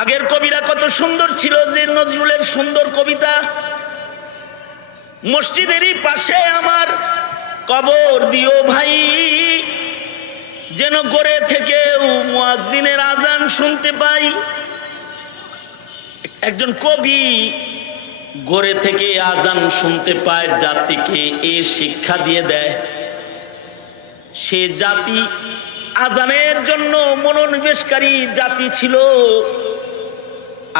আগের কবিরা কত সুন্দর ছিল, যে নজরুলের সুন্দর কবিতা, মসজিদেরই পাশে আমার কবর দিও ভাই, যেন গড়ে থেকেও মুয়াজ্জিনের আজান শুনতে পাই। একজন কবি গড়ে থেকে আজান শুনতে পায়, জাতিকে এ শিক্ষা দিয়ে দেয়। সে জাতি আজানের জন্য মনোনিবেশকারী জাতি ছিল,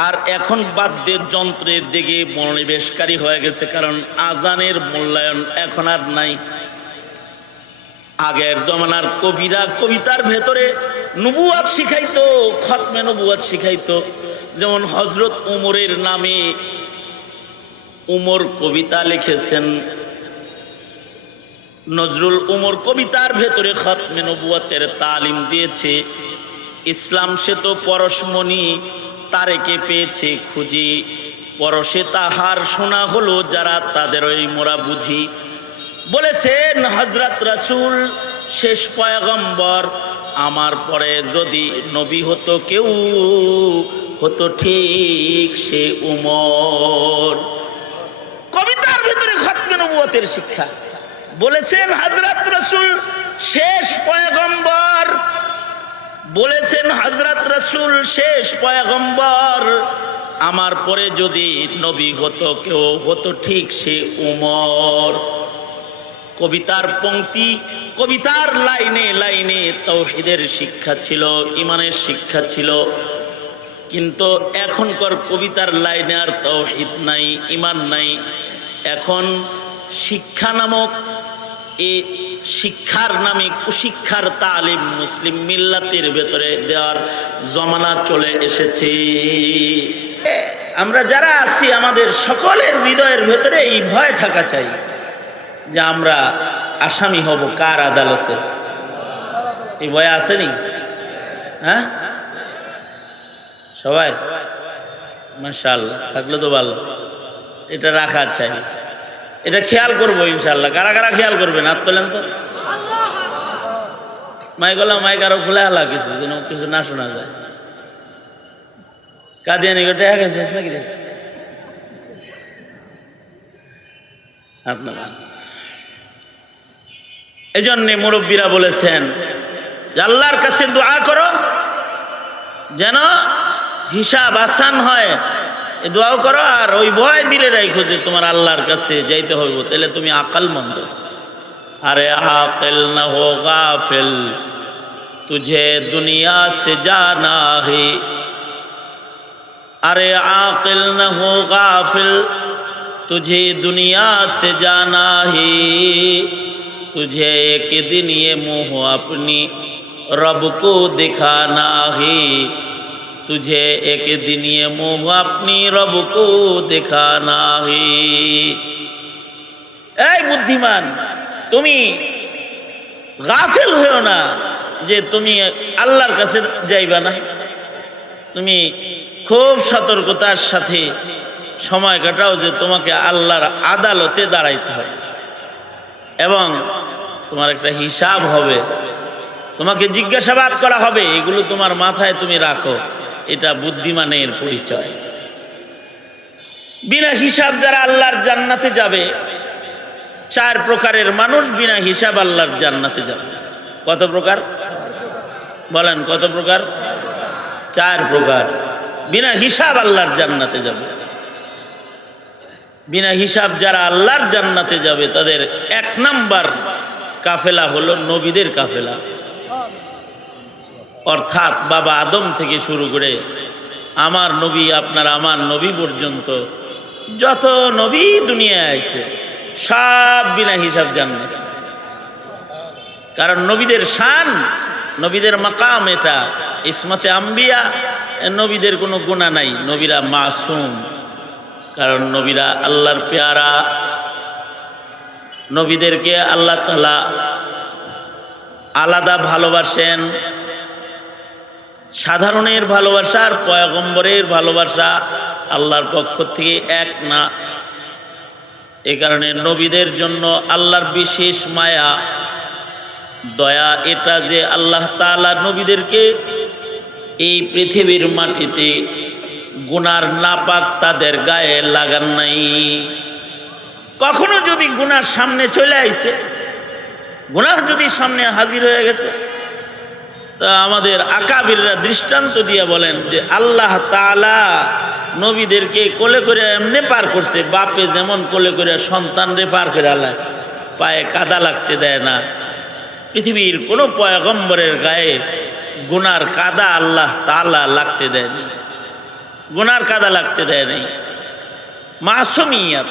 আর এখন বাদ্যের যন্ত্রের দিকে মনোনিবেশকারী হয়ে গেছে, কারণ আজানের মূল্যায়ন এখন আর নাই। আগের জমানার কবিরা কবিতার ভেতরে নবুয়াত শিখাইতো, খতমে নবুয়াত শিখাইতো। যেমন হযরত উমরের নামে উমর কবিতা লিখেছেন, নজরুল উমর কবিতার ভেতরে খতমে নবুয়াতের তালিম দিয়েছে। ইসলাম সে তো পরশমণি, তারেকে পেয়েছে খুঁজি, পরশে তাহার শোনা হলো যারা, তাদের ওই মোরা বুঝি। বলেছেন হযরত রাসূল শেষ পয়গম্বর, আমার পরে যদি নবী হতো কেউ, হতো ঠিক সে উমর। কবিতার ভিতরে খতমে নবুয়তের শিক্ষা। বলেছেন হযরত রাসূল শেষ পয়গম্বর, বলেছেন হযরত রাসূল শেষ পয়গম্বর, আমার পরে যদি নবী হতো কেউ, হতো ঠিক সে উমর। কবিতার পংক্তি, কবিতার লাইনে লাইনে তাওহীদের শিক্ষা ছিল, ঈমানের শিক্ষা ছিল। কিন্তু এখনকার কবিতার লাইনে আর তাওহীদ নাই, ঈমান নাই। এখন শিক্ষা নামক এই শিক্ষার নামে কুশিক্ষার তালিম মুসলিম মিল্লাতের ভেতরে দেওয়ার জমানা চলে এসেছে। আমরা যারা আছি আমাদের সকলের হৃদয়ের ভেতরে এই ভয় থাকা চাই যে আমরা আসামি হব কার আদালতে। এই ভয় আসেনি? হ্যাঁ, সবাই মাশাআল্লাহ, থাকলে তো ভালো। এটা রাখা চাই, এটা খেয়াল করবো ইনশাআল্লাহ। কারা কারা খেয়াল করবেন হাত তোলেন তো। মাইক আরো খুলে আলা কিছু, যেন কিছু না শোনা যায়। কাদিয়ানি গোটে গেছিস নাকি রে আপনারা? এই জন্যে মুরব্বীরা বলেছেন যে আল্লাহর কাছে দোয়া করো যেন হিসাব আসান হয়, এ দোয়াও করো। আর ওই ভয় দিলে রাখো যে তোমার আল্লাহর কাছে যাইতে হইব, তাহলে তুমি আকলমন্দ। আরে আকিল না হো গাফিল, তুঝে দুনিয়া সে জানা হে। আরে আকিল না হো গাফিল, तुझे दुनिया से जाना ही, तुझे एक दिन ये मुँह अपनी रब को दिखाना ही, तुझे एक दिन ये मुँह अपनी रब को दिखाना ही। ऐ बुद्धिमान, তুমি গাফিল হও না যে তুমি আল্লাহর কাছে যাইবা না। তুমি খুব সতর্কতার সাথে সময় কাটাও যে তোমাকে আল্লাহর আদালতে দাঁড়াইতে হবে এবং তোমার একটা হিসাব হবে, তোমাকে জিজ্ঞাসাবাদ করা হবে। এগুলো তোমার মাথায় তুমি রাখো, এটা বুদ্ধিমানের পরিচয়। বিনা হিসাব যারা আল্লাহর জান্নাতে যাবে, 4 প্রকারের মানুষ বিনা হিসাব আল্লাহর জান্নাতে যাবে। কত প্রকার বলেন? কত প্রকার? 4 প্রকার বিনা হিসাব আল্লাহর জান্নাতে যাবে। বিনা হিসাব যারা আল্লাহর জান্নাতে যাবে তাদের 1 নাম্বার কাফেলা হলো নবীদের কাফেলা। অর্থাৎ বাবা আদম থেকে শুরু করে আমার নবী, আপনার আমার নবী পর্যন্ত যত নবী দুনিয়ায় আছে সব বিনা হিসাব জান্নাত। কারণ নবীদের শান, নবীদের মাকাম, এটা ইসমতে আম্বিয়া, নবীদের কোনো গুনাহ নাই, নবীরা মাসুম। কারণ নবীরা আল্লাহর পেয়ারা, নবীদেরকে আল্লাহ তাআলা আলাদা ভালোবাসেন। সাধারণের ভালোবাসা আর পয়গম্বরের ভালোবাসা আল্লাহর পক্ষ থেকে এক না। এ কারণে নবীদের জন্য আল্লাহর বিশেষ মায়া, দয়া, এটা যে আল্লাহ তাআলা নবীদেরকে এই পৃথিবীর মাটিতে গুনার নাপাক তাদের গায়ে লাগান নাই। কখনো যদি গুনার সামনে চলে আইছে, গুনাহ যদি সামনে হাজির হয়ে গেছে, তা আমাদের আকাবিররা দৃষ্টান্ত দিয়ে বলেন যে আল্লাহ তাআলা নবীদেরকে কোলে করে এমনি পার করছে, বাপে যেমন কোলে করে সন্তানরে পার করে আল্লাহ পায়ে কাদা লাগতে দেয় না। পৃথিবীর কোনো পয়গম্বরের গায়ে গুনার কাদা আল্লাহ তাআলা লাগতে দেয়নি, গুনার কাদা লাগতে দেয় নাই। মাসুমিয়াত,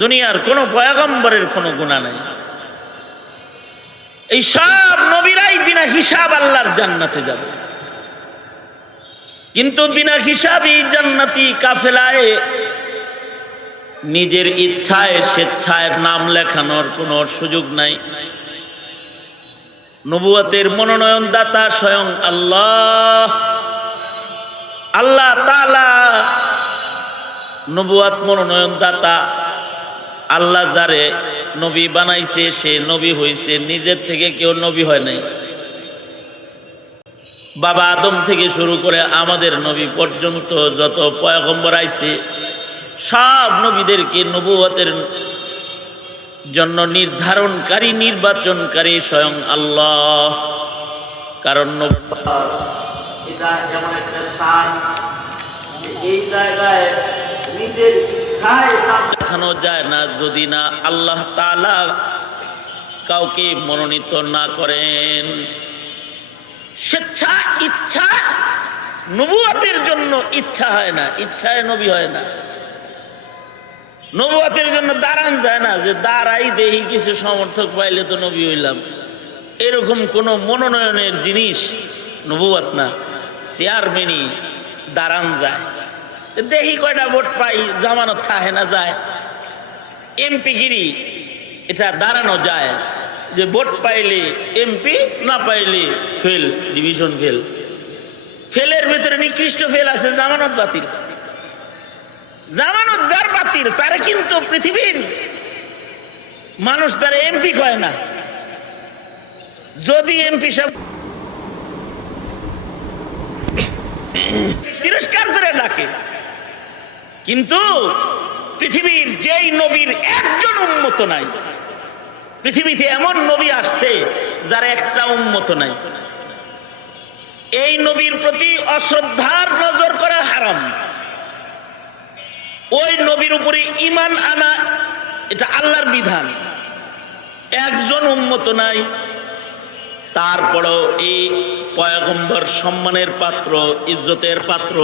দুনিয়ার কোনো পয়গম্বরের কোনো গুনাহ নাই। এই সব নবীরাই বিনা হিসাব আল্লাহর জান্নাতে যাবে, কিন্তু বিনা হিসাবই জান্নাতি কাফেলায় নিজের ইচ্ছায় স্বেচ্ছায় নাম লেখানোর কোনো সুযোগ নাই। নবুয়তের মনোনয়ন দাতা স্বয়ং আল্লাহ। আল্লাহ তাআলা নবুয়ত মনোনয়ন দাতা। আল্লাহ যারে নবী বানাইছে সে নবী হইছে, নিজের থেকে কেউ নবী হয় নাই। বাবা আদম থেকে শুরু করে আমাদের নবী পর্যন্ত যত পয়গম্বর আইছে সব নবীদেরকে নবুয়তের জন্য নির্ধারণকারী নির্বাচনকারী স্বয়ং আল্লাহ। কারণ এটা এমন একটা স্থান, এই জায়গায় নিজের ইচ্ছায় নাম লেখানো যায় না যদি না আল্লাহ তাআলা কাউকে মনোনীত না করেন। স্বেচ্ছা ইচ্ছা নবুয়তের জন্য ইচ্ছা হয় না, ইচ্ছায় নবী হয় না। নবুয়তের জন্য দাঁড়ান যায় না যে দাঁড়াই দেহি কিছু সমর্থক পাইলে তো নবী হইলাম, এরকম কোন মনোনয়নের জিনিস নবুয়ত না। চেয়ারম্যানই দাঁড়ান যায়, দেহি কয়টা ভোট পাই জামানত থাকে না যায়। এমপি গিরি এটা দাঁড়ানো যায় যে ভোট পাইলে এমপি, না পাইলে ফেল, ডিভিশন ফেল। ফেলের ভিতরে নিকৃষ্ট ফেল আছে জামানত বাতিল। জামানত যার বাতিল তারা কিন্তু পৃথিবীর মানুষ তারা এমপি কয় না। যদি এমপি সাহেব তিরস্কার করে ডাকে, কিন্তু পৃথিবীর যেই নবীর একজন উম্মত নাই, পৃথিবীতে এমন নবী আসছে যার একটা উম্মত নাই, এই নবীর প্রতি অশ্রদ্ধার নজর করা হারাম। ওই নবীর উপরে ঈমান আনা এটা আল্লাহর বিধান। একজন উম্মত নাই, তারপরও এই পয়গম্বর সম্মানের পাত্র, ইজ্জতের পাত্র।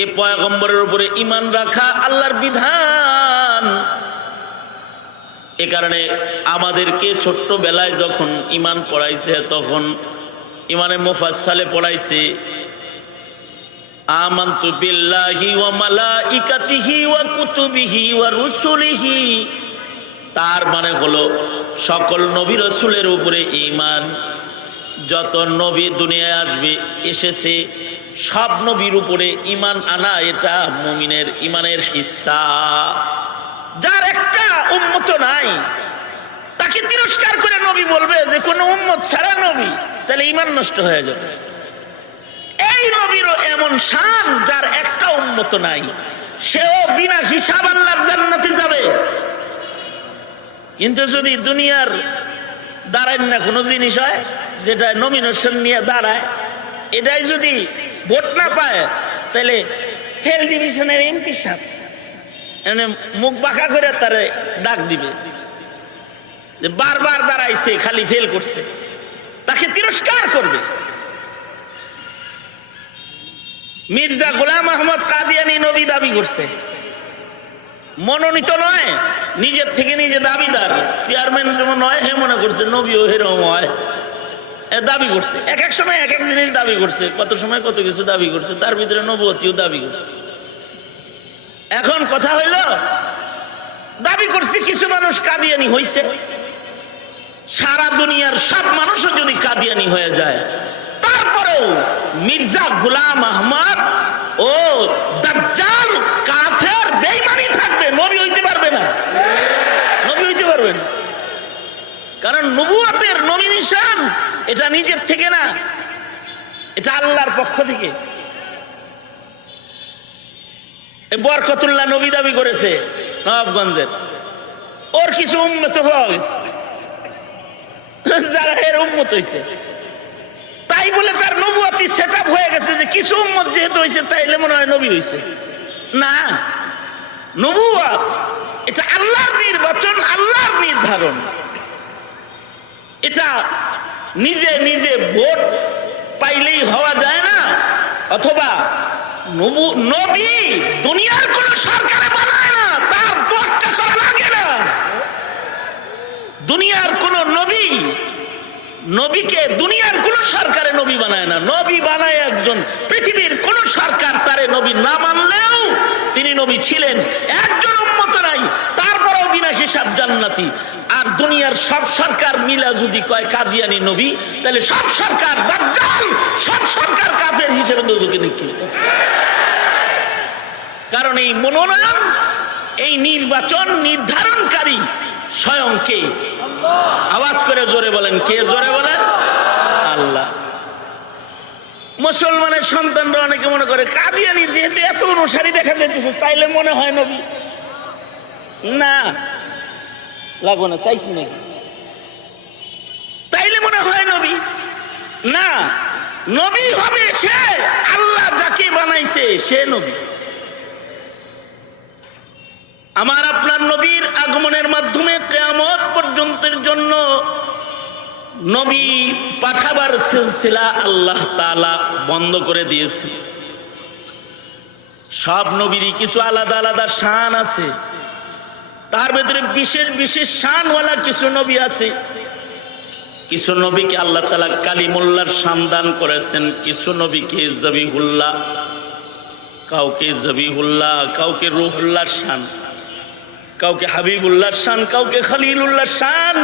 এই পয়গম্বরের উপরে ঈমান রাখা আল্লাহর বিধান। এ কারণে আমাদেরকে ছোট্টবেলায় যখন ঈমান পড়াইছে তখন ঈমানে মুফাসসালে পড়াইছে আমানতু বিল্লাহি ওয়া মালাইকাতিহি ওয়া কুতুবিহি ওয়া রুসুলিহি। তার মানে হলো সকল নবী রাসূলের উপরে ঈমান। যত নবী দুনিয়ায় আসবে এসেছে সব নবীর উপরে ঈমান আনা এটা মুমিনের ঈমানের হিস্সা। যার একটা উম্মত নাই তাকে তিরস্কার করে নবী বলবে যে কোন উম্মত ছাড়া নবী, তাহলে ঈমান নষ্ট হয়ে যাবে। এই নবীরও এমন শান যার একটা উম্মত নাই, সেও বিনা হিসাব আল্লাহর জান্নাতে যাবে। কিন্তু যদি দুনিয়ার দাঁড়ায় না কোনো জিনিস হয় যেটা নমিনেশন নিয়ে দাঁড়ায়, এটাই যদি ভোট না পায় তাহলে ফেল ডিভিশনের এমপি সাহেব মুখ বাঁকা করে তারে ডাক দিবে যে বারবার দাঁড়াইছে খালি ফেল করছে, তাকে তিরস্কার করবে। মির্জা গোলাম আহমদ কাদিয়ানী নবী দাবি করছে, মনোনীত নয়, নিজের থেকে নিজে দাবিদার। চেয়ারম্যান যেমন নয় হে মনে করছে নবীও হেরম হয়, দাবি করছে। এক এক সময় এক এক জিনিস দাবি করছে, কত সময় কত কিছু দাবি করছে, তার ভিতরে নবুয়তিও দাবি করছে। এখন কথা হইল দাবি করছে কিছু মানুষ কাদিয়ানী হইছে, সারা দুনিয়ার সব মানুষও যদি কাদিয়ানী হয়ে যায় তারপরেও মির্জা গোলাম আহমদ ও দাজ্জাল কাফের বেঈমানি থাকবে, নবী হইতে পারবে না, নবী হইতে পারবে না। কারণ নবুয়তের নমিনেশন এটা নিজের থেকে না, এটা আল্লাহর পক্ষ থেকে। বরকতুল্লাহ নবী দাবি করেছে নবাবগঞ্জের, ওর কিছু উম্মত হওয়া গেছে, যারা এর উম্মত হয়েছে, তাই বলে তার নবুয়তি সেটআপ হয়ে গেছে যে কিছু উম্মত যেহেতু হয়েছে তাইলে মনে হয় নবী হয়েছে। না, নবুয়ত এটা আল্লাহর নির্বাচন, আল্লাহর নির্ধারণ। এটা নিজে নিজে ভোট পাইলেই হওয়া যায় না, অথবা নবী দুনিয়ার কোন সরকারে বানায় না, তার তোয়াক্কা করা লাগে না। দুনিয়ার কোন নবীকে দুনিয়ার কোন সরকারে নবী বানায় না, নবী বানায় একজন। পৃথিবীর কোন সরকার তারে নবী না মানলেও তিনি নবী ছিলেন, একজন উম্মত নাই, তারপরেও বিনা হিসাব জান্নাতি। আর দুনিয়ার সব সরকার মিলা যদি কয় কাদিয়ানী নবী, তাহলে সব সরকার দাজ্জাল, সব সরকার কাফের হিসেবে দোজখে নিক্ষিপ্ত। কারণ এই মনোনয়ন, এই নির্বাচন নির্ধারণকারী স্বয়ং কে? আওয়াজ করে জোরে বলেন, কে? জোরে বলেন, আল্লাহ। মুসলমানের সন্তানরা অনেকে মনে করে কাদিয়ানীর যেহেতু এত অনুসারী দেখা যাইতেছে তাইলে মনে হয় নবী। না, লাগো না, চাইছি নাকি? তাইলে মনে হয় নবী না, নবী হবে সে আল্লাহ যাকে বানাইছে সে নবী। আমার আপনার নবীর আগমনের মাধ্যমে কিয়ামত পর্যন্তের জন্য নবী পাঠাবার সিলসিলা আল্লাহ তাআলা বন্ধ করে দিয়েছে। সব নবীরই কিছু আলাদা আলাদা শান আছে, তার ভিতরে বিশেষ বিশেষ শানওয়ালা কিছু নবী আছে। কিছু নবীকে আল্লাহ তাআলা কালিমুল্লাহর শান দান করেছেন, কিছু নবীকে জবিহুল্লাহ, কাউকে জবিহুল্লাহ, কাউকে রূহুল্লাহর শান, কাউকে হাবিবুল্লাহর শান, কাউকে খলিলুল্লাহর শান।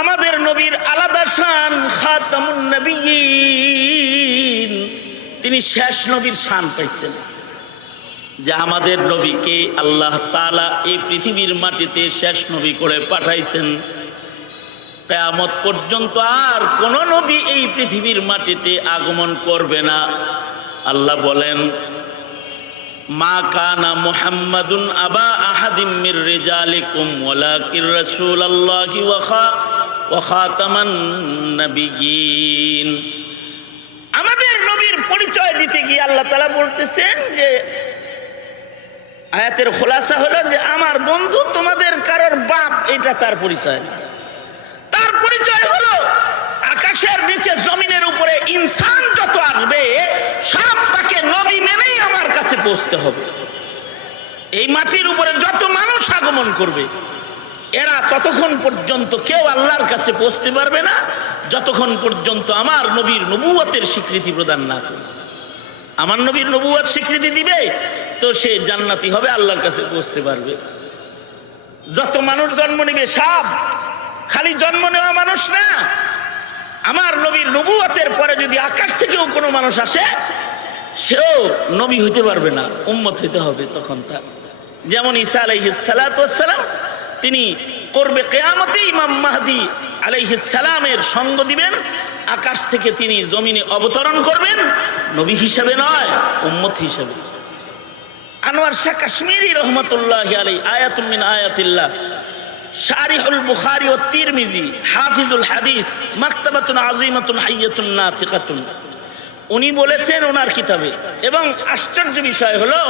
আমাদের নবীর আলাদা শান, খাতামুন নবিয়্যিন, তিনি শেষ নবীর শান পাইছেন। যে আমাদের নবীকে আল্লাহ তাআলা এই পৃথিবীর মাটিতে শেষ নবী করে পাঠাইছেন। কিয়ামত পর্যন্ত আর কোন নবী এই পৃথিবীর মাটিতে আগমন করবে না। আল্লাহ বলেন, মা কানা মুহাম্মাদুন আবা আহাদিম মির রিজালিকুম ওয়ালাকির রাসূলুল্লাহি ওয়া খাতামান নাবিয়্যিন। আমাদের নবীর পরিচয় দিতে গিয়ে আল্লাহ তাআলা বলতেছেন যে আয়াতের খোলাসা হলো যে আমার বন্ধু তোমাদের কারোর বাপ, এটা তার পরিচয় না। তার পরিচয় হলো আকাশের নিচে জমিনের উপরে ইনসান যত আসবে সব তাকে নবী মেনেই আমার কাছে পৌঁছতে হবে। এই মাটির উপরে যত মানুষ আগমন করবে এরা ততক্ষণ পর্যন্ত কেউ আল্লাহর কাছে পৌঁছতে পারবে না যতক্ষণ পর্যন্ত আমার নবীর নবুয়তের স্বীকৃতি প্রদান না করবে। আমার নবীর নবুয়ত স্বীকৃতি দিবে তো সে জান্নাতি হবে, আল্লাহর কাছে পৌঁছতে পারবে। যত মানুষ জন্ম নেবে সব খালি জন্ম নেওয়া মানুষ না, আমার নবীর নবুয়তের পরে যদি আকাশ থেকেও কোনো মানুষ আসে সেও নবী হইতে পারবে না, উম্মত হইতে হবে তখন তার। যেমন ঈসা আলাইহিস সালাতু ওয়াস সালাম, তিনি করবে কিয়ামতে ইমাম মাহদী আলাইহিস সালামের সঙ্গ দিবেন, আকাশ থেকে তিনি জমিনে অবতরণ করবেন, নবী হিসেবে নয়, উম্মত হিসেবে। আনোয়ার শাহ কাশ্মীরি রহমতুল্লাহি আলাইহি, আয়াতুম মিন আয়াতিল্লাহ, শারিহুল বুখারী ও তিরমিজি, হাফিজুল হাদিস, মাকতাবাতুন আযীমাতুন হাইয়াতুন নাতিকাতুন, উনি বলেছেন ওনার কিতাবে। এবং আশ্চর্য বিষয় হলো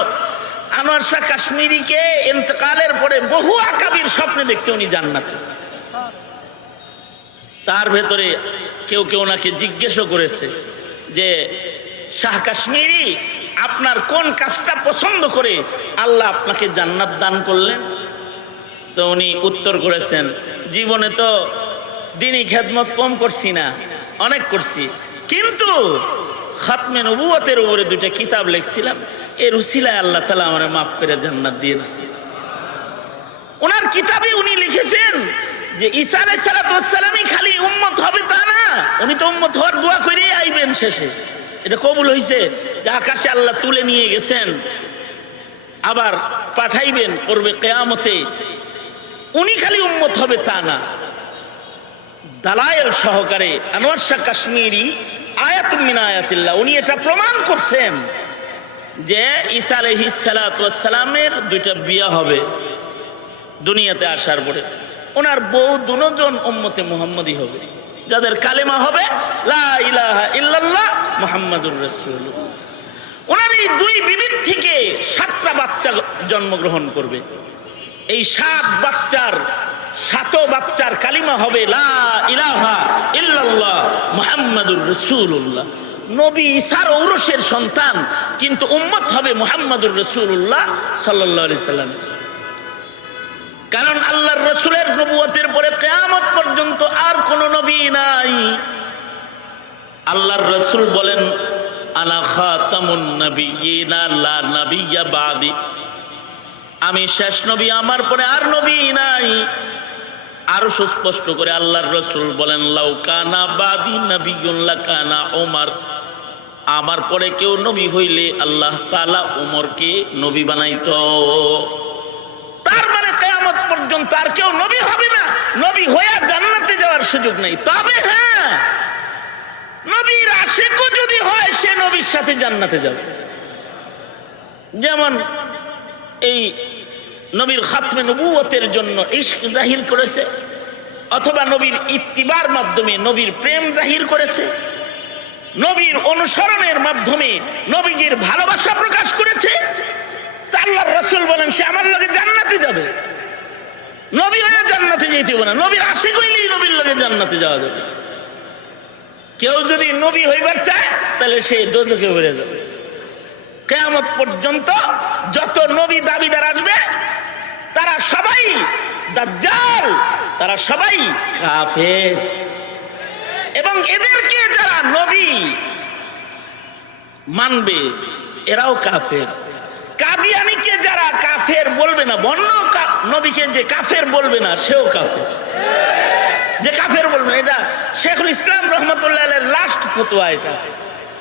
আনোয়ার শাহ কাশ্মীরিকে ইন্তেকালের পরে বহু আকাবির স্বপ্নে দেখছে উনি জান্নাতে। তার ভেতরে কেউ কেউ ওনাকে জিজ্ঞেসও করেছে যে শাহ কাশ্মীরি, আপনার কোন কাজটা পছন্দ করে আল্লাহ আপনাকে জান্নাত দান করলেন? তো উনি উত্তর করেছেন, জীবনে তো দিনী খেদমত কম করছি না, অনেক করছি, কিন্তু খাতমে নবুয়তের উপরে 2টা কিতাব লিখছিলাম, এর উসিলায় আল্লাহ তাআলা আমারে মাফ করে জান্নাত দিয়ে দিয়েছে। ওনার কিতাবে উনি লিখেছেন যে ঈসা আলাইহিস সালাতু ওয়াস সালামই খালি উম্মত হবে তা না, উনি তো উম্মত হওয়ার দোয়া করেই আইবেন শেষে। এটা কবুল হয়েছে যে আকাশে আল্লাহ তুলে নিয়ে গেছেন, আবার পাঠাইবেন, করবে কিয়ামতে। উনি খালি উম্মত হবে তা না, দালায়েল সহকারে আনোয়ার শাহ কাশ্মীরি আয়াতুম মিন আয়াতিল্লাহ উনি এটা প্রমাণ করছেন যে ঈসা আলাইহিস সালাতু ওয়াস সালামের দুইটা বিয়ে হবে দুনিয়াতে আসার পরে। ওনার বউ দুজন উম্মতে মুহাম্মদী হবে, যাদের কালেমা হবে লা ইলাহা ইল্লাল্লাহ মুহাম্মাদুর রাসূলুল্লাহ। ওনার এই দুই বিবির থেকে 7টা বাচ্চা জন্মগ্রহণ করবে। এই 7 বাচ্চার কালিমা হবে লা ইলাহা ইল্লাল্লাহ মুহাম্মাদুর রাসূলুল্লাহ। নবী ঈসার ঔরসের সন্তান, কিন্তু উম্মত হবে মুহাম্মাদুর রাসূলুল্লাহ সাল্লাল্লাহু আলাইহি সাল্লাম। কারণ আল্লাহর রাসূলের নবুয়তের পরে কিয়ামত পর্যন্ত আর কোন নবী নাই। আল্লাহর রাসূল বলেন আনা খাতামুন নাবিয়্যিনা লা নাবিয়্যা বাদি, আমি শেষ নবী, আমার পরে আর নবী নাই। আরো সুস্পষ্ট করে আল্লাহর রাসূল বলেন লাউ কানা বাদি নাবিয়্যুন লাকানা ওমর, আমার পরে কেউ নবী হইলে আল্লাহ তাআলা ওমরকে নবী বানাইতো। তার মানে কিয়ামত পর্যন্ত আর কেউ নবী হবে না, নবী হয়ে জান্নাতে যাওয়ার সুযোগ নেই। তবে হ্যাঁ, নবীর আশিকও যদি হয় সে নবীর সাথে জান্নাতে যাবে। যেমন এই নবীর খাতমে নবুয়তের জন্য ইশক জাহির করেছে, অথবা নবীর ইত্তিবার মাধ্যমে নবীর প্রেম জাহির করেছে, নবীর অনুসরণের মাধ্যমে নবীজির ভালোবাসা প্রকাশ করেছে। আল্লাহর রাসূল বলেন সে আমার লগে জান্নাতে যাবে, নবী হয়ে জান্নাতে যেতে হবে না, নবীর আশিক হইলেই নবীর লগে জান্নাতে যাওয়া যাবে। কেউ যদি নবী হইবার চায় তাহলে সে দোজখে পড়ে যাবে। কিয়ামত পর্যন্ত যত নবী দাবিদার আসবে তারা সবাই দাজ্জাল, তারা সবাই কাফের। এবং এদেরকে যারা নবী মানবে এরাও কাফের। কাদিয়ানীকে যারা কাফের বলবে না, বন্য নবীকে যে কাফের বলবে না সেও কাফের। যে কাফের বলবে না, এটা শেখুল ইসলাম রহমতুল্লাহ আলাইহির লাস্ট ফতোয়া এটা,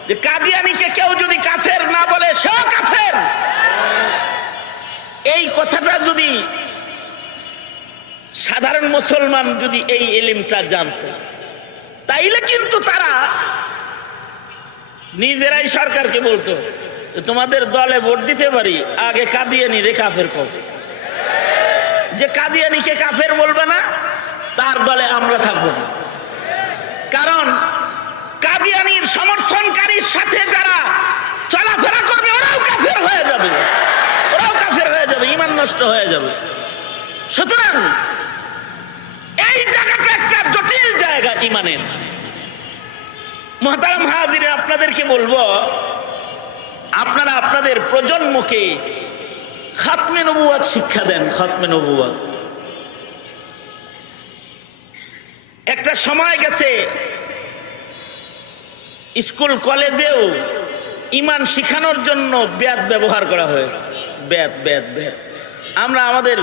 যে কাদিয়ানীকে কেউ যদি কাফের না বলে সেও কাফের। এই কথাটা যদি সাধারণ মুসলমান যদি এই ইলমটা জানত, তাইলে কিন্তু তারা নিজেরাই সরকারকে বলতো তোমাদের দলে ভোট দিতে পারি, আগে কাদিয়ানী রে কাফের কও। যে কাদিয়ানীকে কাফের বলবে না তার দলে আমরা থাকবো না। কারণ কাদিয়ানীর সমর্থনকারীর সাথে যারা চলাফেরা করবে ওরাও কাফের হয়ে যাবে, ওরাও কাফের হয়ে যাবে, ঈমান নষ্ট হয়ে যাবে। সুতরাং এই জায়গাটা একটা জটিল জায়গা ঈমানের। মুহতারাম হাজিরিন, আপনাদেরকে বলবো আপনারা আপনাদের প্রজন্মকে খাতমে নবুয়ত শিক্ষা দেন। খাতমে নবুয়ত একটা সময় গেছে স্কুল কলেজেও ঈমান শিখানোর জন্য বেদ ব্যবহার করা হয়েছে। বেদ আমরা আমাদের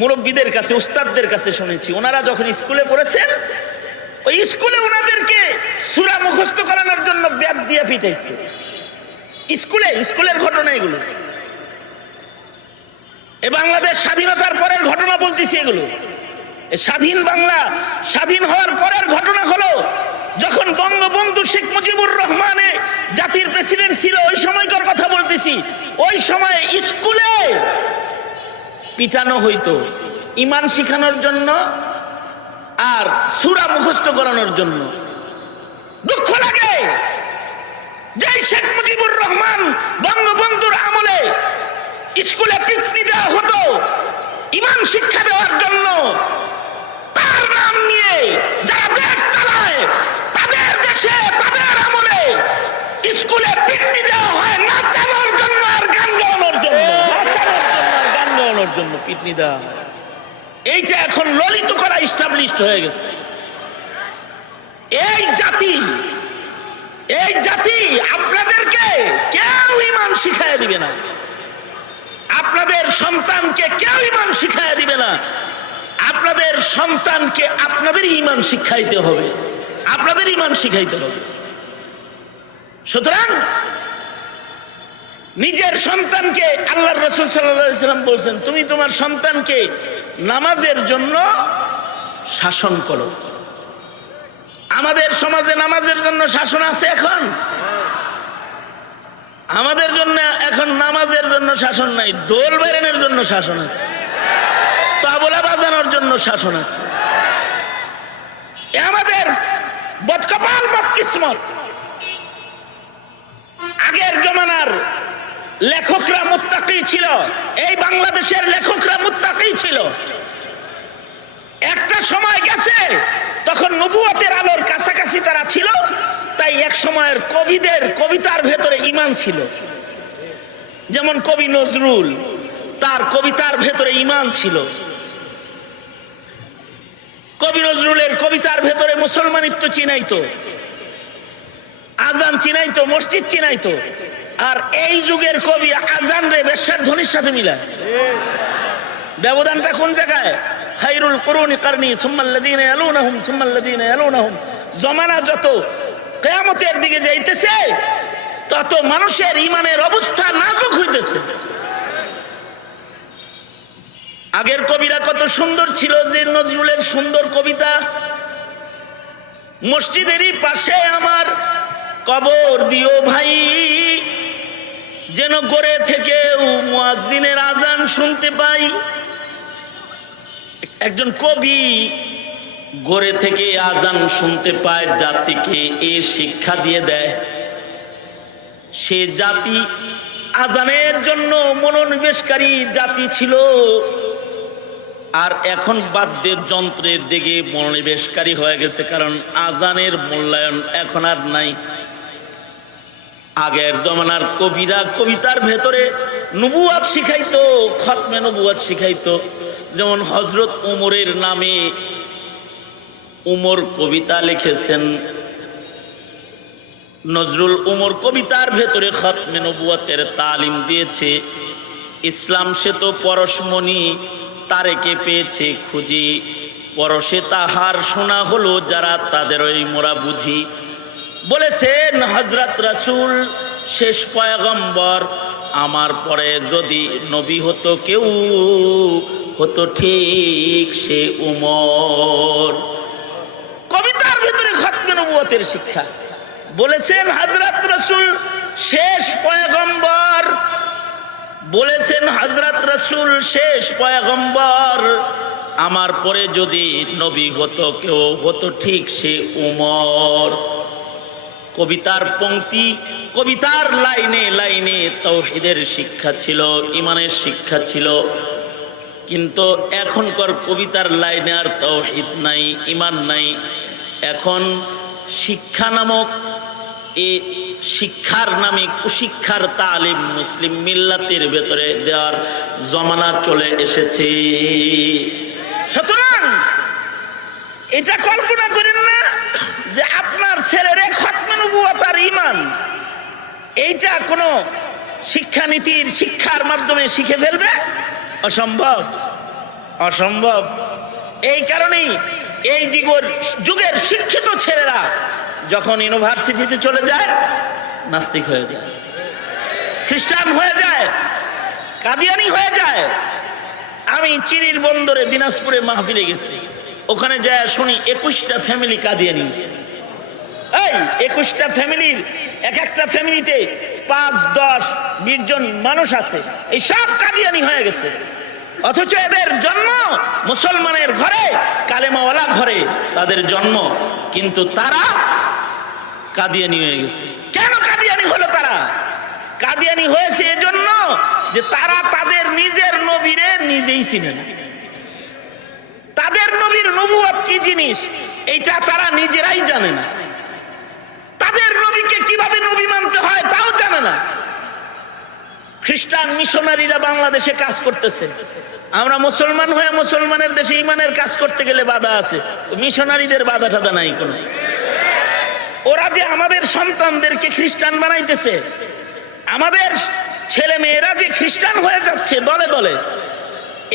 মুরব্বীদের কাছে, উস্তাদদের কাছে শুনেছি, ওনারা যখন স্কুলে পড়েছেন ওই স্কুলে ওনাদেরকে সূরা মুখস্থ করানোর জন্য বেদ দিয়ে পিটাইছে। স্কুলের ঘটনা এগুলো। এ বাংলাদেশ স্বাধীনতার পরের ঘটনা বলতেছি এগুলো। স্বাধীন বাংলা স্বাধীন হওয়ার পরের ঘটনা হলো যখন বঙ্গবন্ধু শেখ মুজিবুর রহমানে জাতির প্রেসিডেন্ট ছিল, ওই সময়কার কথা বলতেছি। ওই সময় স্কুলে পিটানো হইতো ঈমান শিখানোর জন্য আর সূরা মুখস্থ করানোর জন্য। দুঃখ লাগে যে শেখ মুজিবুর রহমান বঙ্গবন্ধুর আমলে স্কুলে পিটনি দেওয়া হতো ঈমান শিক্ষা দেওয়ার জন্য, তার নাম নিয়ে যারা দেশ চালায় তাদের দেশে তাদের আমলে স্কুলে পিটনি দেওয়া হয় নাচানোর জন্য আর গান গাওয়ানোর জন্য, গান গাওয়ানোর জন্য পিটনি দেওয়া হয়। এইটা এখন ললিত করা এস্টাবলিশড হয়ে গেছে। এই জাতি আপনাদেরকে কেউ ঈমান শিখায় দিবে না, আপনাদের সন্তানকে কেউ ঈমান শিখায় দিবে না। আপনাদের সন্তানকে আপনাদের ঈমান শিখাইতে হবে, আপনাদের ঈমান শিখাইতে হবে। সুতরাং নিজের সন্তানকে আল্লাহর রাসূল সাল্লাল্লাহু আলাইহি ওয়াসাল্লাম বলেছেন তুমি তোমার সন্তানকে নামাজের জন্য শাসন করো। আমাদের সমাজে নামাজের জন্য শাসন আছে এখন? আমাদের জন্য এখন নামাজের জন্য শাসন নাই, ঢোল বেরেনের জন্য শাসন আছে, তাবলা বাজানোর জন্য শাসন আছে। আমাদের বদকপাল বদকিসমত। আগের জমানার লেখকরা মুত্তাকি ছিল, এই বাংলাদেশের লেখকরা মুত্তাকি ছিল। একটা সময় গেছে তখন নবুয়তের আলোর কাছাকাছি তারা ছিল, তাই এক সময়ের কবিদের কবিতার ভেতরে ঈমান ছিল। যেমন কবি নজরুল, তার কবিতার ভেতরে ঈমান ছিল। কবি নজরুলের কবিতার ভেতরে মুসলমানিত্ব চিনাইতো, আজান চিনাইতো, মসজিদ চিনাইতো। আর এই যুগের কবি আজান রে বেশ্যার ধ্বনির সাথে মিলায়। ব্যবধানটা কোন জায়গায়? খায়রুল কুরুনি কারনি সুম্মাল্লাযীনা ইয়ালুনাহুম সুম্মাল্লাযীনা ইয়ালুনাহুম। জমানা যত কিয়ামতের দিকে যাইতেছে তত মানুষের ঈমানের অবস্থা নাজুক হইতেছে। আগের কবিরা কত সুন্দর ছিল, যে নজরুলের সুন্দর কবিতা, মসজিদেরই পাশে আমার কবর দিও ভাই, যেন গড়ে থেকে মুয়াজ্জিনের আজান শুনতে পাই। একজন কবি গড়ে থেকে আজান শুনতে পায়, জাতিকে এ শিক্ষা দিয়ে দেয়। সে জাতি আজানের জন্য মনোনিবেশকারী জাতি ছিল, আর এখন বাদ্যের যন্ত্রের দিকে মনোনিবেশকারী হয়ে গেছে, কারণ আজানের মূল্যায়ন এখন আর নাই। আগের জমানার কবিরা কবিতার ভেতরে নবুয়াত শিখাইতো, খতমে নবুয়াত শিখাইতো। যেমন হযরত উমরের নামে উমর কবিতা লিখেছেন নজরুল। উমর কবিতার ভেতরে খতমে নবুয়াতের তালিম দিয়েছে। ইসলাম সে তো পরশমণি, তারেকে পেয়েছে খুঁজি, পরশে তাহার শোনা হলো যারা, তাদের ওই মোরা বুঝি। বলেছেন হযরত রাসূল শেষ পয়গম্বর, আমার পরে যদি নবী হতো কেউ, হতো ঠিক সে উমর। কবিতার ভিতরে খতমে নবুয়তের শিক্ষা। বলেছেন হযরত রাসূল শেষ পয়গম্বর, বলেছেন হযরত রাসূল শেষ পয়গম্বর, আমার পরে যদি নবী হতো কেউ, হতো ঠিক সে উমর। কবিতার পংক্তি, কবিতার লাইনে লাইনে তাওহীদের শিক্ষা ছিল, ঈমানের শিক্ষা ছিল। কিন্তু এখনকার কবিতার লাইনে আর তাওহীদ নাই, ঈমান নাই। এখন শিক্ষা নামক এই শিক্ষার নামে কুশিক্ষার তালিম মুসলিম মিল্লাতের ভেতরে দেওয়ার জমানা চলে এসেছে। সুতরাং এটা কল্পনা করেন না যে আপনার ছেলের খতমে নবুয়ত আর ঈমান এইটা কোনো শিক্ষানীতির শিক্ষার মাধ্যমে শিখে ফেলবে। অসম্ভব, অসম্ভব। এই কারণেই এই যুগের শিক্ষিত ছেলেরা যখন ইউনিভার্সিটিতে চলে যায় নাস্তিক হয়ে যায়, খ্রিস্টান হয়ে যায়, কাদিয়ানি হয়ে যায়। আমি চিরির বন্দরে দিনাজপুরে মাহফিলে গেছি, ওখানে যায় শুনি 21টা ফ্যামিলি কাদিয়ানি হয়েছে। এই 21টা ফ্যামিলির এক একটা ফ্যামিলিতে 5, 10, 20 জন মানুষ আছে, এই সব কাদিয়ানি হয়ে গেছে। অথচ এদের জন্ম মুসলমানের ঘরে, কালেমাওয়ালা ঘরে তাদের জন্ম, কিন্তু তারা কাদিয়ানি হয়ে গেছে। কেন কাদিয়ানি হলো তারা? কাদিয়ানি হয়েছে এজন্য যে তারা তাদের নিজের নবীরে নিজেই চিনে না। তাদের নবীর নবুয়ত কি জিনিস এইটা তারা নিজেরাই জানে না। তাদের নবীকে কিভাবে নবী মানতে হয় তাও জানে না। খ্রিস্টান মিশনারিরা বাংলাদেশে কাজ করতেছে, আমরা মুসলমান হয়ে মুসলমানের দেশে ঈমানের কাজ করতে গেলে বাধা আছে, মিশনারিদের বাধা টাধা নাই কোনো। ওরা যে আমাদের সন্তানদেরকে খ্রিস্টান বানাইতেছে, আমাদের ছেলে মেয়েরা যে খ্রিস্টান হয়ে যাচ্ছে দলে দলে,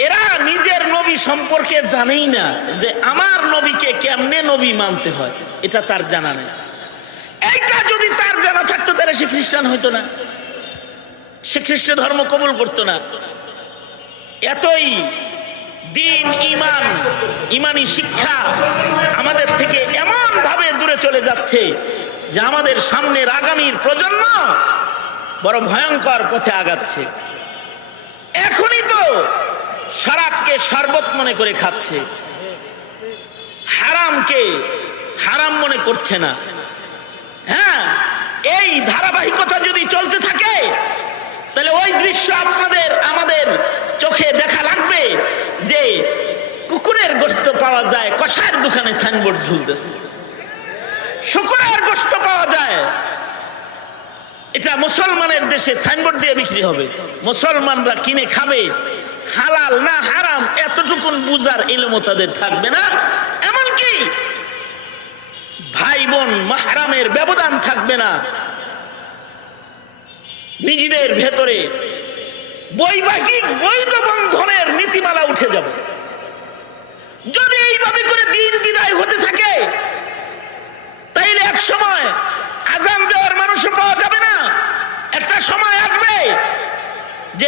এরা নিজের নবী সম্পর্কে জানেই না যে আমার নবীকে কেমনে নবী মানতে হয়, এটা তার জানা নেই। এইটা যদি তার জানা থাকতো তাহলে সে খ্রিস্টান হইতো না, সে খ্রিস্ট ধর্ম কবুল করতো না। এতই দিন ঈমান, ঈমানি শিক্ষা আমাদের থেকে এমন ভাবে দূরে চলে যাচ্ছে যে আমাদের সামনের আগামীর প্রজন্ম বড় ভয়ঙ্কর পথে আগাচ্ছে। এখনই তো শরাবকে শরবত মনে করে খাচ্ছে, হারামকে হারাম মনে করছে না। হ্যাঁ, এই ধারাবাহিকতা যদি চলতে থাকে তাহলে ওই দৃশ্য আপনাদের আমাদের চোখে দেখা লাগবে যে কুকুরের গোশত পাওয়া যায়, কষার দোকানে সাইনবোর্ড ঝুলতেছে, শুকুরের গোশত পাওয়া যায়, এটা মুসলমানের দেশে সাইনবোর্ড দিয়ে বিক্রি হবে, মুসলমানরা কিনে খাবে, হালাল না হারাম এতটুকুন বুঝার ইলম তাদের থাকবে না। এমনকি ভাই বোন মাহরামের ব্যবধান থাকবে না, নিজেদের ভেতরে বৈবাহিক বৈধ বন্ধনের নীতিমালা উঠে যাবে। যদি এইভাবে করে দিন বিদায় হতে থাকে তাইলে এক সময় আজান দেওয়ার মানুষও পাওয়া যাবে না। একটা সময় আসবে যে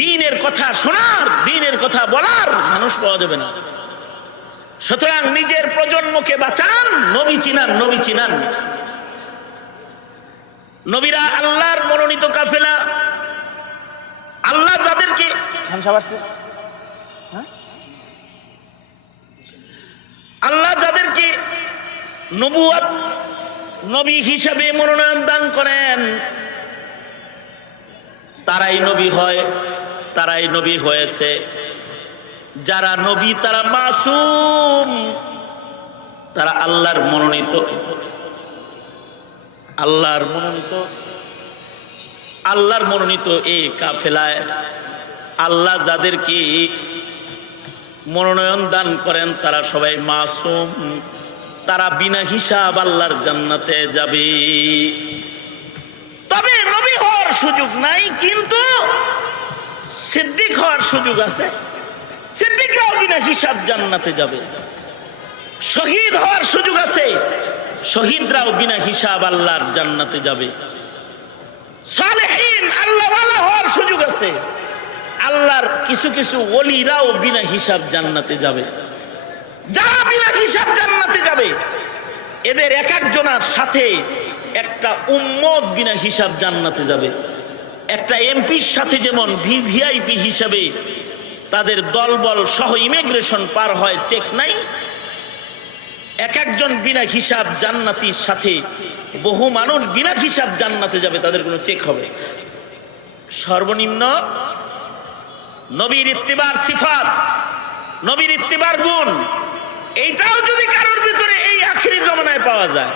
দিনের কথা শোনার, দিনের কথা বলার মানুষ পাওয়া যাবে না। সুতরাং নিজের প্রজন্মকে বাঁচান, নবী চিনান, নবী চিনান। নবীরা আল্লাহর মনোনীত কাফেলা, আল্লাহ যাদেরকে আল্লাহ যাদেরকে নবুয়ত নবী হিসাবে মনোনয়ন দান করেন তারাই নবী হয়, তারাই নবী হয়েছে। যারা নবী তারা মাসুম, তারা আল্লাহর মনোনীত, আল্লাহর মনোনীত এই কাফেলায় আল্লাহ যাদেরকে মনোনয়ন দান করেন তারা সবাই মাসুম, তারা বিনা হিসাব আল্লাহর জান্নাতে যাবে। তবে নবী হওয়ার সুযোগ নাই, কিন্তু সিদ্দিক হওয়ার সুযোগ আছে। সিদ্দিকরাও বিনা হিসাব জান্নাতে যাবে। শহীদ হওয়ার সুযোগ আছে, শহীদরাও বিনা হিসাব আল্লাহর জান্নাতে যাবে। সালেহীন আল্লাহওয়ালা হওয়ার সুযোগ আছে, আল্লাহর কিছু কিছু ওলিরাও বিনা হিসাব জান্নাতে যাবে। যারা বিনা হিসাব জান্নাতে যাবে এদের এক একজনের সাথে একটা উম্মত বিনা হিসাব জান্নাতে যাবে। একটা এমপির সাথে যেমন ভিভিআইপি হিসাবে তাদের দলবল সহ ইমিগ্রেশন পার হয়, চেক নাই, এক একজন বিনা হিসাব জান্নাতির সাথে বহু মানুষ বিনা হিসাব জান্নাতে যাবে, তাদের কোনো চেক হবে। সর্বনিম্ন নবীর ইত্তিবার সিফাত, নবীর ইত্তিবার গুণ, এইটাও যদি কারোর ভিতরে এই আখিরি জমানায় পাওয়া যায়,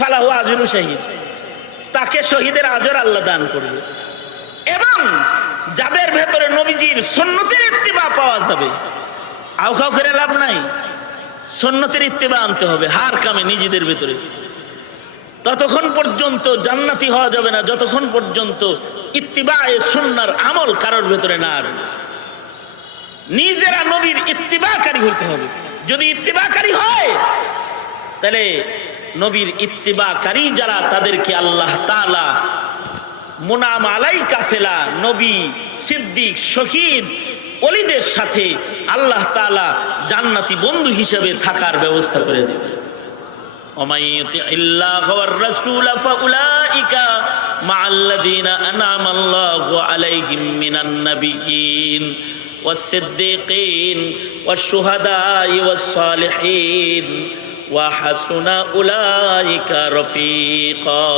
ফালাহু আজরু শহীদ, তাকে শহীদের আজর আল্লাহ দান করবে। এবং যাদের ভেতরে নবীজির সুন্নতের ইত্তিবা পাওয়া যাবে, আউ খাও করে লাভ নাই, সুন্নতের ইত্তিবা আনতে হবে হার কামে নিজেদের ভেতরে। ততক্ষণ পর্যন্ত জান্নাতি হওয়া যাবে না যতক্ষণ পর্যন্ত ইত্তিবায়ে সুন্নাহর আমল কারোর ভেতরে না আসবে। নিজেরা নবীর ইত্তিবাকারী হইতে হবে। যদি ইত্তিবাকারী হয় তাহলে নবীর ইত্তিবাকারী যারা তাদেরকে আল্লাহ তাআলা মুনাম আলাই কাফেলা, নবী, সিদ্দিক, শহীদ, ওলিদের সাথে আল্লাহ তাআলা জান্নাতি বন্ধু হিসেবে থাকার ব্যবস্থা করে দেবে। ومن يطع الله والرسول فاولئك مع الذين انعم الله عليهم من النبيين والصديقين والشهداء والصالحين وحسن اولئك رفيقا।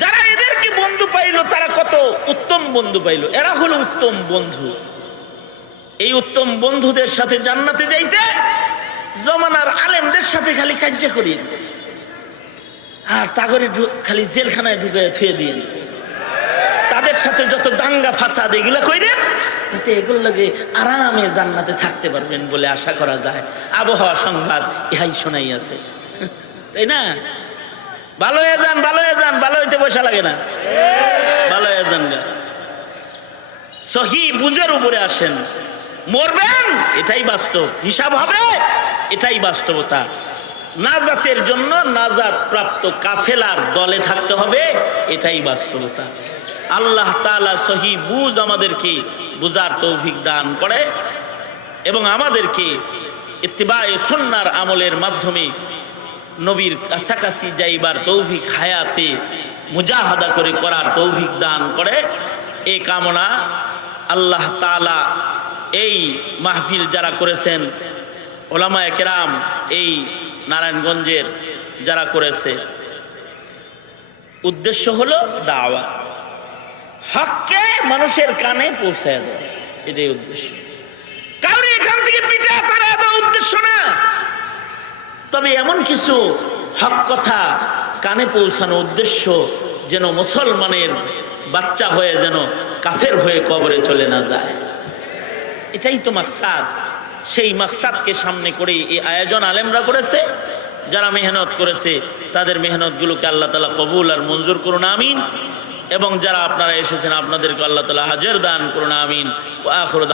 যারা এদেরকে বন্ধু পাইলো তারা কত উত্তম বন্ধু পাইলো, এরা হলো উত্তম বন্ধু। এই উত্তম বন্ধুদের সাথে জান্নাতে যাইতে জমানার আলেমদের সাথে খালি কার্য করি আর তাগরে খালি জেলখানায় ঢুকে থুয়ে দিয়ে, তাদের সাথে যত দাঙ্গা ফাসাদ এগুলো কইরেন, তাতে এগুলো লাগে আরামে জান্নাতে থাকতে পারবেন বলে আশা করা যায়। আবহাওয়া সংবাদ ইহাই শোনাই আছে, তাই না? ভালো হয়ে যান, ভালো হয়ে যান, ভালো হইতে পয়সা লাগে না, ভালো হয়ে যান। সহি বুঝের উপরে আসেন, মরবেন এটাই বাস্তব, হিসাব হবে এটাই বাস্তবতা। নাজাতের জন্য নাজাত প্রাপ্ত কাফেলার দলে থাকতে হবে, এটাই বাস্তবতা। আল্লাহ তাআলা সহি বুঝ আমাদেরকে বুঝার তৌফিক দান করে এবং আমাদেরকে ইত্তিবায়ে সুন্নাহর আমলের মাধ্যমে নবীর কাছাকাছি যাইবার তৌফিক হায়াতে মুজাহাদা করে করার তৌফিক দান করে এই কামনা আল্লাহ তাআলা এই মাহফিল যারা করেছেন ওলামায়ে কেরাম এই নারায়ণগঞ্জের যারা করেছে উদ্দেশ্য হলো দাওয়া, হককে মানুষের কানে পৌঁছায় দেওয়া, এটাই উদ্দেশ্য। কাউরে এখান থেকে পিঠা তারা দেওয়া উদ্দেশ্য না, তবে এমন কিছু হক কথা কানে পৌঁছানো উদ্দেশ্য যেন মুসলমানের বাচ্চা হয়ে যেন কাফের হয়ে কবরে চলে না যায়, এটাই তো মাকসাদ। সেই মাকসাদকে সামনে করে এই আয়োজন আলেমরা করেছে, যারা মেহনত করেছে তাদের মেহনতগুলোকে আল্লাহ তাআলা কবুল আর মঞ্জুর করুন, আমিন। এবং যারা আপনারা এসেছেন আপনাদেরকে আল্লাহ তাআলা হাজির দান করুন, আমিন। ওয়া আখিরু